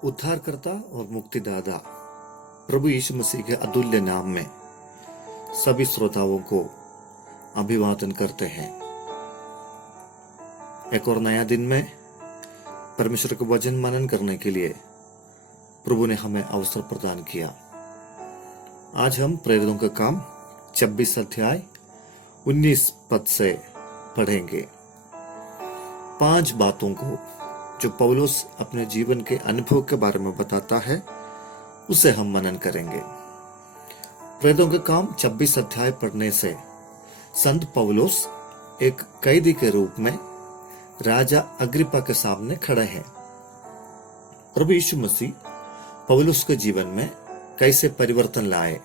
उद्धारकर्ता और मुक्तिदाता प्रभु यीशु मसीह के अतुल्य नाम में सभी श्रोताओं को अभिवादन करते हैं। एक और नया दिन में परमेश्वर का वचन मनन करने के लिए प्रभु ने हमें अवसर प्रदान किया। आज हम प्रेरितों का काम 26 अध्याय 19 पद से पढ़ेंगे। 5 बातों को जो पौलुस अपने जीवन के अनुभव के बारे में बताता है उसे हम मनन करेंगे। प्रेरितों के काम 26 अध्याय पढ़ने से संत पौलुस एक कैदी के रूप में राजा अग्रिपा के सामने खड़े हैं। प्रभु यीशु मसीह पौलुस के जीवन में कैसे परिवर्तन लाए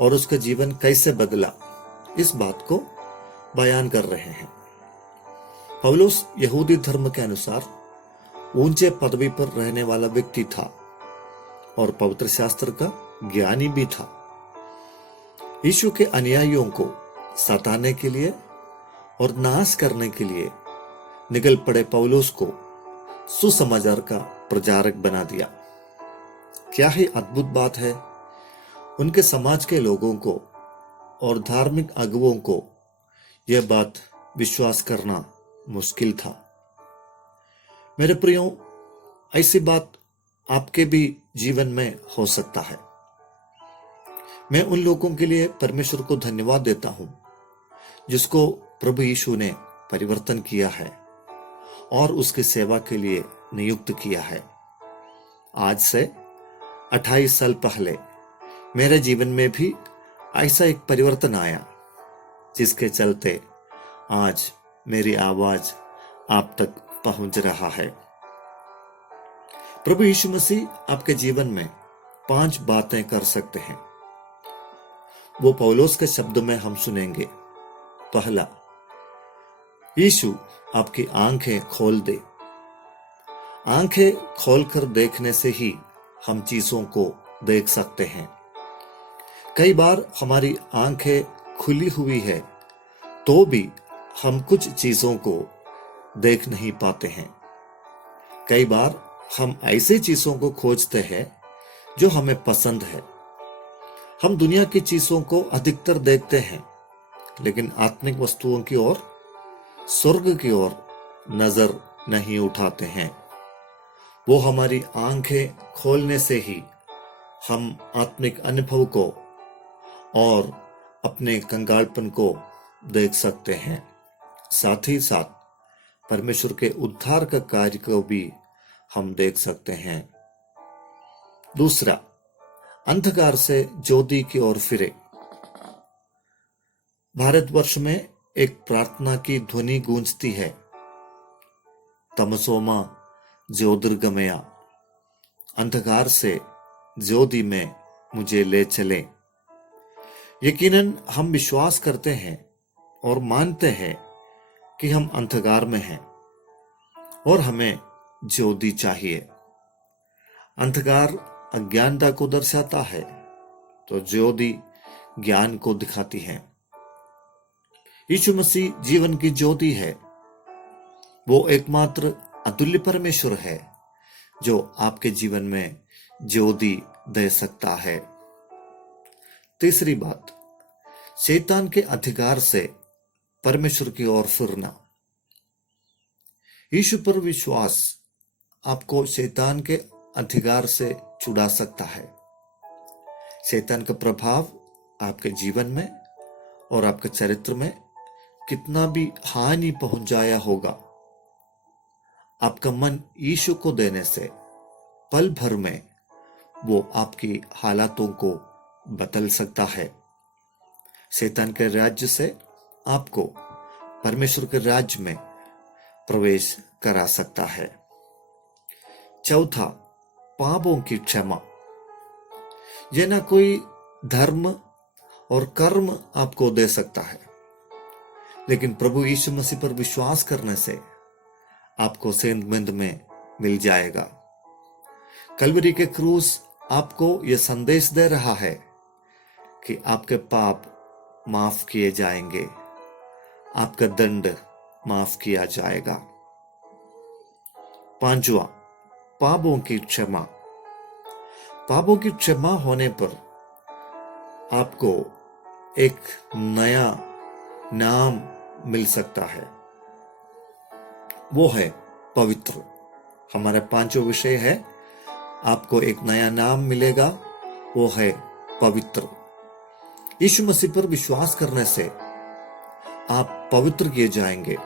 और उसका जीवन कैसे बदला, इस बात को बयान कर रहे हैं। पौलुस यहूदी धर्म के अनुसार ऊंचे पदवी पर रहने वाला व्यक्ति था और पवित्र शास्त्र का ज्ञानी भी था। यीशु के अनुयायियों को सताने के लिए और नाश करने के लिए निकल पड़े पौलुस को सुसमाचार का प्रचारक बना दिया। क्या ही अद्भुत बात है। उनके समाज के लोगों को और धार्मिक अगुवों को यह बात विश्वास करना मुश्किल था। मेरे प्रियो, ऐसी बात आपके भी जीवन में हो सकता है। मैं उन लोगों के लिए परमेश्वर को धन्यवाद देता हूं जिसको प्रभु यीशु ने परिवर्तन किया है और उसकी सेवा के लिए नियुक्त किया है। आज से 28 साल पहले मेरे जीवन में भी ऐसा एक परिवर्तन आया जिसके चलते आज मेरी आवाज आप तक पहुंच रहा है। प्रभु यीशु मसीह आपके जीवन में 5 बातें कर सकते हैं। वो पौलुस के शब्द में हम सुनेंगे। पहला, यीशु आपकी आंखें खोल दे। आंखें खोलकर देखने से ही हम चीजों को देख सकते हैं। कई बार हमारी आंखें खुली हुई है तो भी हम कुछ चीजों को देख नहीं पाते हैं। कई बार हम ऐसे चीजों को खोजते हैं जो हमें पसंद है। हम दुनिया की चीजों को अधिकतर देखते हैं लेकिन आत्मिक वस्तुओं की ओर, स्वर्ग की ओर नजर नहीं उठाते हैं। वो हमारी आंखें खोलने से ही हम आत्मिक अनुभव को और अपने कंगालपन को देख सकते हैं। साथ ही साथ परमेश्वर के उद्धार का कार्य को भी हम देख सकते हैं। दूसरा, अंधकार से ज्योति की ओर फिरे। भारतवर्ष में एक प्रार्थना की ध्वनि गूंजती है, तमसोमा ज्योतिर्गमया, अंधकार से ज्योति में मुझे ले चले। यकीनन हम विश्वास करते हैं और मानते हैं कि हम अंधकार में हैं और हमें ज्योति चाहिए। अंधकार अज्ञानता को दर्शाता है तो ज्योति ज्ञान को दिखाती है। यीशु मसीह जीवन की ज्योति है। वो एकमात्र अतुल्य परमेश्वर है जो आपके जीवन में ज्योति दे सकता है। तीसरी बात, शैतान के अधिकार से परमेश्वर की ओर फिरना। यीशु पर विश्वास आपको शैतान के अधिकार से छुड़ा सकता है। शैतान का प्रभाव आपके जीवन में और आपके चरित्र में कितना भी हानि पहुंचाया होगा, आपका मन यीशु को देने से पल भर में वो आपकी हालातों को बदल सकता है। शैतान के राज्य से आपको परमेश्वर के राज्य में प्रवेश करा सकता है। चौथा, पापों की क्षमा। यह ना कोई धर्म और कर्म आपको दे सकता है, लेकिन प्रभु यीशु मसीह पर विश्वास करने से आपको सेंतमेंट में मिल जाएगा। कलवरी के क्रूस आपको यह संदेश दे रहा है कि आपके पाप माफ किए जाएंगे, आपका दंड माफ किया जाएगा। 5वां, पापों की क्षमा। पापों की क्षमा होने पर आपको एक नया नाम मिल सकता है, वो है पवित्र। हमारे पांचों विषय है, आपको एक नया नाम मिलेगा, वो है पवित्र। यीशु मसीह पर विश्वास करने से आप पवित्र किए जाएंगे,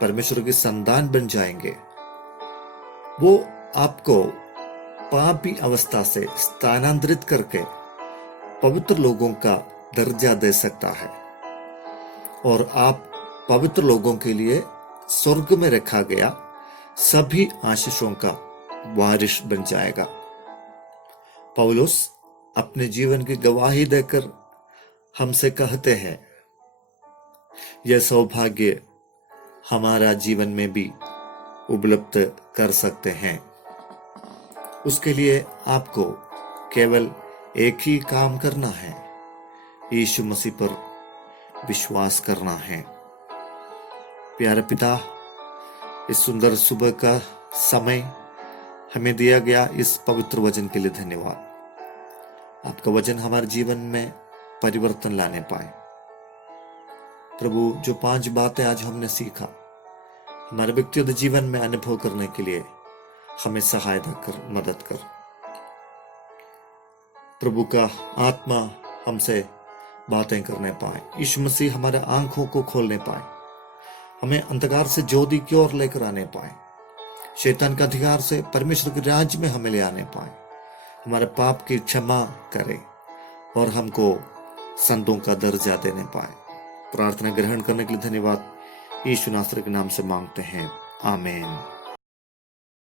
परमेश्वर की संतान बन जाएंगे। वो आपको पापी अवस्था से स्थानांतरित करके पवित्र लोगों का दर्जा दे सकता है और आप पवित्र लोगों के लिए स्वर्ग में रखा गया सभी आशीषों का वारिस बन जाएगा। पौलुस अपने जीवन की गवाही देकर हमसे कहते हैं, यह सौभाग्य हमारा जीवन में भी उपलब्ध कर सकते हैं। उसके लिए आपको केवल एक ही काम करना है, यीशु मसीह पर विश्वास करना है। प्यारे पिता, इस सुंदर सुबह का समय हमें दिया गया इस पवित्र वचन के लिए धन्यवाद। आपका वचन हमारे जीवन में परिवर्तन लाने पाए। प्रभु, जो 5 बातें आज हमने सीखा, हमारे व्यक्तिगत जीवन में अनुभव करने के लिए हमें सहायता कर, मदद कर। प्रभु का आत्मा हमसे बातें करने पाए, यीशु मसीह हमारे आंखों को खोलने पाए, हमें अंधकार से ज्योति की ओर लेकर आने पाए, शैतान का अधिकार से परमेश्वर के राज्य में हमें ले आने पाए, हमारे पाप की क्षमा करे और हमको संतों का दर्जा देने पाए। प्रार्थना ग्रहण करने के लिए धन्यवाद। यीशु नासरी के नाम से मांगते हैं, आमीन।